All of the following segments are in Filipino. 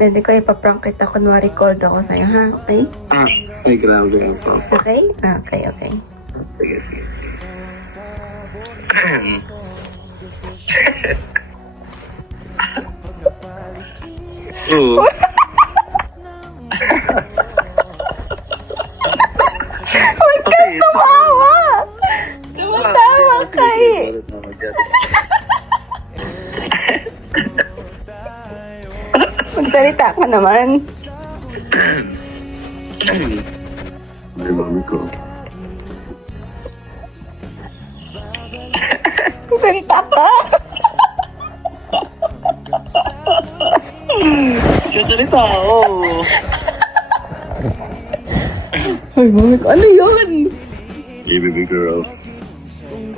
Pwede ko ipaprank kita kunwari cold ako sa'yo, ha? Okay? Ay, grabe ako. Okay? Okay, okay. Sige, sige, sige. Oo. Huwag ka tumawa! Tumatawa ka eh! Magsalita ka naman. Ay, mami ko. Magsalita ka! Sasalita ako. Ay, mami ko. Ano yun? Hey, baby girl.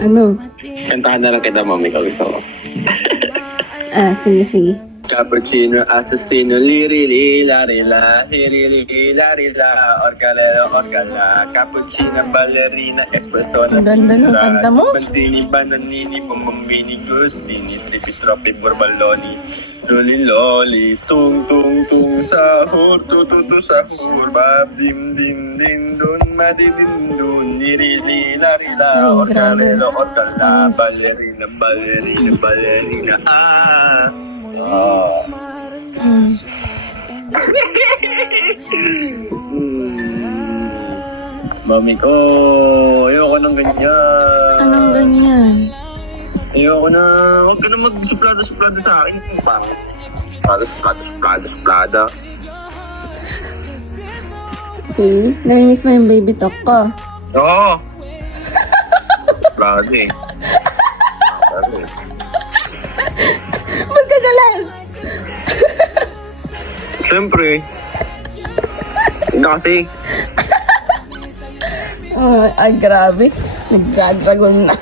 Ano? Kantahan na lang kita, mami ko. Gusto ko. Sige, sige. Cappuccino, assassino, lirili, larila, hirili, larila, orgalero, orgala, cappuccino, ballerina, espresso, Ang ganda ng kanta mo. Mancini, bananini, bumbumini, gusini, tripi, tropi, borbaloni, loli, loli, tung, tung, tung, sahur, tututu, sahur, bab, dim, dim, din, dun, madidin, dun, lirili, larila, Ay, grabe. orgalero, orgala, Anis. ballerina, ballerina, ballerina, Mami ko, ayoko ng ganyan. Anong ganyan? Ayoko na, huwag ka na mag-suplada-suplada sa akin. Pangit. Suplada. Okay. Namimiss mo yung baby talk ko. Oo. Suplada eh. Suplada eh. Ba't ka galan? Siyempre. Kasi, Ay, grabe. Nag-dragon na.